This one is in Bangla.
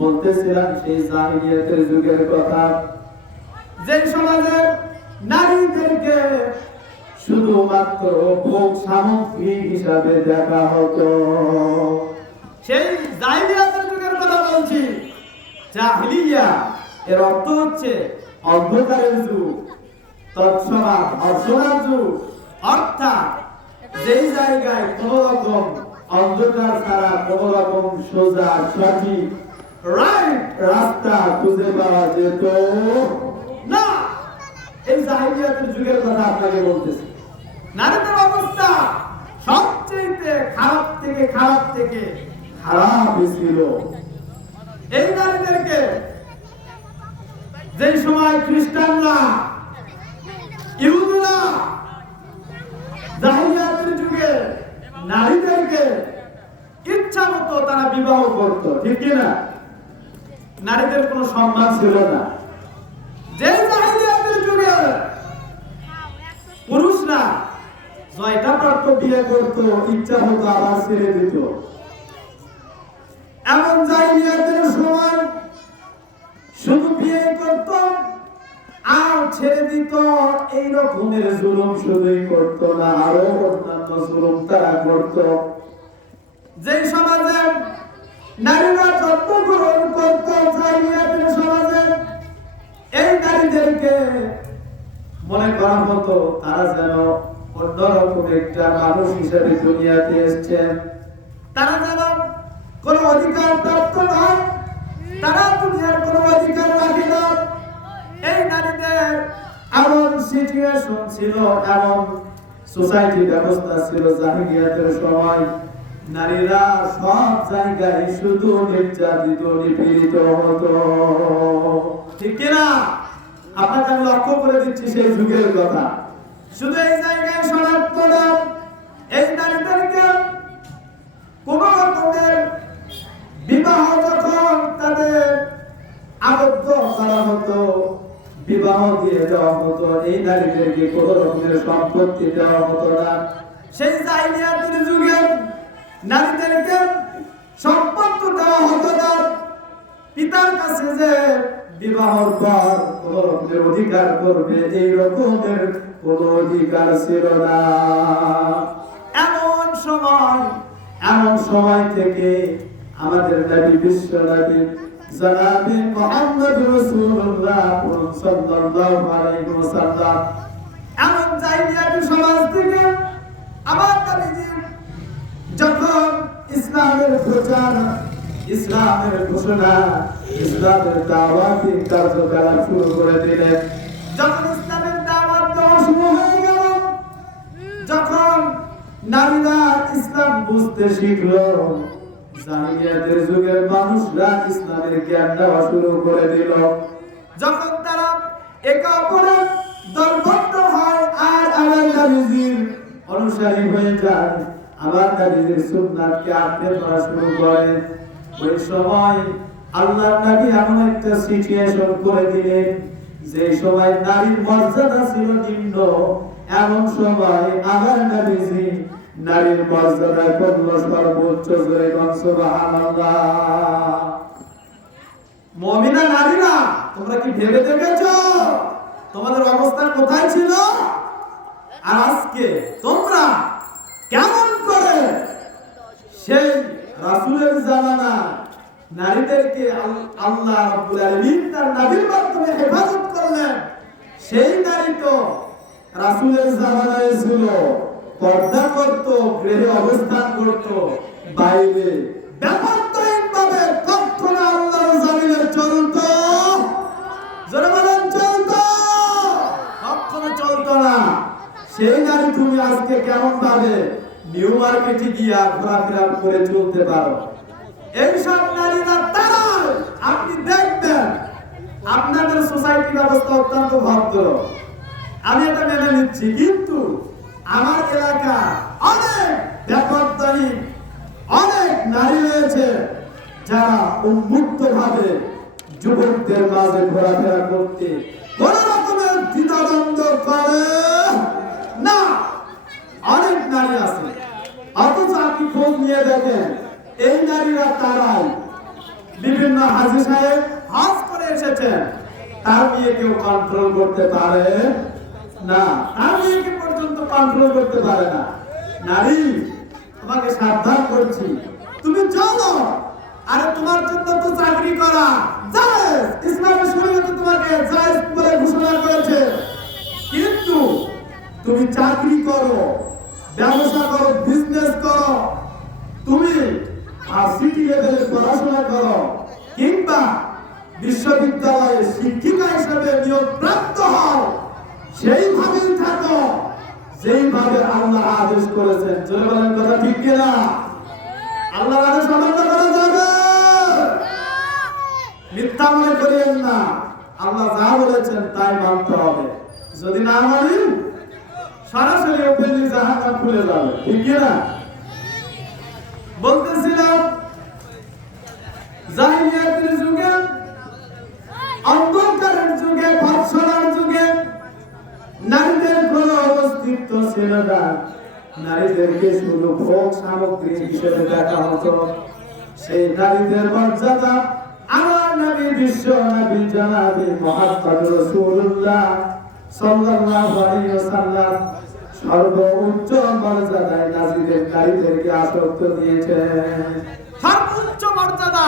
বলতেছিলাম সেই জাহিলিয়াতের যুগের কথা, যে সমাজের নারীদেরকে শুধুমাত্র ভোগ সামগ্রী হিসাবে দেখা হতো। সেই জাহিলিয়াতের যুগের কথা বলছি। জাহিলিয়া এর অর্থ হচ্ছে অন্ধকারের যুগ, তৎসমাজ অর্চনার যুগ। অর্থাৎ যেই জায়গায় কোন রকম অন্ধকার ছাড়া কোন রকম সোজা সঠিক রাইট রাস্তা খুঁজে পাওয়া যেত না। এই জাহিলিয়াতের যুগের কথা আপনাকে বলতেছি। নারীদের অবস্থা সবচেয়ে খারাপ থেকে খারাপ ছিল। এই নারীদেরকে যে সময় খ্রিস্টানরা, ইহুদিরা জাহিলিয়াতের যুগে নারীদেরকে ইচ্ছা মতো তারা বিবাহ করত, ঠিক কিনা? নারীদের কোনো সম্মান ছিল না। যে জাহিলিয়াতের যুগে পুরুষরা জয়টা প্রাপ্ত বিয়ে করত, ইচ্ছা হতো আবার ছেড়ে দিত। এমন জাহিলিয়াতের সময় শুধু বিয়ে করত আর ছেড়ে দিত, এই রকমের জুলুম শুধুই করত না, আরো অন্যান্য জুলুম তারা করত। যে সমাজে নারীরা জন্মগ্রহণ করত জাহিলিয়াতের সমাজে, এই নারীদেরকে মনে করা হতো তারা যেন অন্যরকম একটা মানুষ হিসেবে দুনিয়াতে এসেছেন, তারা যেন কোন অধিকার প্রাপ্ত নয়, তারা দুনিয়ার কোন অধিকার রাখে না। এই নারীদের এমন সিচুয়েশন ছিল, এমন সোসাইটি ব্যবস্থা ছিল জাহিলিয়াতের সময়। নারীরা সব জায়গায় শুধু নির্যাতিত নিপীড়িত হতো, ঠিক কিনা? আপনাকে আমি লক্ষ্য করে দিচ্ছি সেই যুগের কথা। শুধু এই জায়গায় শনাক্ত না, এই নারীদেরকে কোন রকমের বিবাহ যখন তাদের আবদ্ধ করা হতো, বিবাহ দিয়ে দেওয়া হতো, এই নারীদেরকে কোন রকমের সম্পত্তি দেওয়া হতো না। সেই জাহিলিয়াতের যুগে নারীদেরকে সম্পত্তি দেওয়া হতো না। পিতার কাছে যে বিবাহর পর কোন রকমের অধিকার করবে, এই রকমের কোন অধিকার ছিল না। এমন সময় থেকে আমাদের নবী, বিশ্ব নবী জনাবে মুহাম্মদ রাসূলুল্লাহ সাল্লাল্লাহু আলাইহি ওয়াসাল্লাম এমন জাহিলিয়াতের সমাজ থেকে আমার নবীজি যখন ইসলামের প্রচার, ইসলামের ঘোষণা, ইসলামের দাওয়াতি কার্যকলাপ শুরু করে দিলেন, যখন ইসলামের দাওয়াত দেওয়া শুরু হয়ে গেল, যখন নারীরা ইসলাম বুঝতে শিখলো, জাহিলিয়াতের যুগের মানুষরা ইসলামের জ্ঞান দেওয়া শুরু করে দিল, যখন তারা একে অপরের দলবদ্ধ হয় আর আমার নবীজির অনুসারী হয়ে যায়, আমার নবীজির সুন্নাতকে আঁকড়ে ধরা শুরু করে, ওই সময় আল্লাহর নবী এমন একটা সিচুয়েশন করে দিলেন, যে সময় নারীর মর্যাদা ছিল নিম্ন, এমন সময় আমার নবীজি নারীর মর্যাদা করলো সর্বোচ্চ। জোরে বলুন সুবহানাল্লাহ। মুমিনা নারীরা, তোমরা কি ভেবে দেখেছো তোমাদের অবস্থা কোথায় ছিল? আর আজকে তোমরা কেমন করে সেই রাসূলের জামানা নারীদেরকে আল্লাহ রাব্বুল আলামিন তার নবীর মাধ্যমে হেফাজত করলেন। সেই নারী তো রাসূলের জামানায় ছিল, পর্দা করত, গৃহে অবস্থান করত, বাইরে ব্যাপারহীনভাবে কখনো আল্লাহর জমিনে চলত, জোরে বলেন চলত, কখনো চলত না। সেই নারী তুমি আজকে কেমন ভাবে নিউ মার্কেটে গিয়া ঘোরাফেরা করে চলতে পারো? এইসব নারীরা তারা, আপনি দেখবেন আপনাদের সোসাইটি ব্যবস্থা অত্যন্ত ভদ্র, আমি এটা মেনে নিচ্ছি, কিন্তু আমার এলাকা অনেক ব্যাপারহীন অনেক নারী রয়েছে যারা উন্মুক্ত ভাবে যুবকদের মাঝে ঘোরাফেরা করতে কোন রকমের দ্বিধাদ্বন্দ্ব করে না। অনেক নারী আছে, অথচ আপনি খোঁজ নিয়ে দেখেন এই নারীরা তারাই বিভিন্ন হাজী সাহেব হজ করে এসেছেন, তার মেয়েকেও কন্ট্রোল করতে পারে না, তার মেয়েকে পর্যন্ত কন্ট্রোল করতে পারে না। নারী, তোমাকে সাবধান করছি, তুমি চলো। আরে তোমার জন্য তো চাকরি করা জায়েজ, ইসলামী শরীয়ত তোমাকে জায়েজ বলে ঘোষণা করেছে। কিন্তু তুমি চাকরি করো, ব্যবসা করো, বিজনেস করো, তুমি ভার্সিটি লেভেলে পড়াশোনা করো, কিংবা বিশ্ববিদ্যালয়ে শিক্ষিকা হিসেবে নিয়োগ প্রাপ্ত হও, সেইভাবেই থাকো যেইভাবে আল্লাহ আদেশ করেছেন। জোরে বলেন কথা ঠিক কিনা? আল্লাহর আদেশ অমান্য করা যাবে? মিথ্যা মনে করিয়েন না, আল্লাহ যা বলেছেন তাই মানতে হবে। যদি না মানি সরাসরি ওপেনলি জাহান্নাম খুলে যাবে, ঠিক কিনা? বলতেছিলাম জাহিলিয়াতের যুগে, অন্ধকারের যুগে, ভৎসনার যুগে নারীদের কোনো অস্তিত্ব ছিল না। নারীদেরকে শুধু ভোগ সামগ্রী হিসেবে দেখা হতো। সেই নারীদের মর্যাদা আমার নবী, বিশ্ব নবী জনাবে মুহাম্মদ রাসূলুল্লাহ সাল্লাল্লাহু আলাইহি ওয়াসাল্লাম সর্বোচ্চ মর্যাদায় নারীদেরকে আসক্ত দিয়েছেন। সর্বোচ্চ মর্যাদা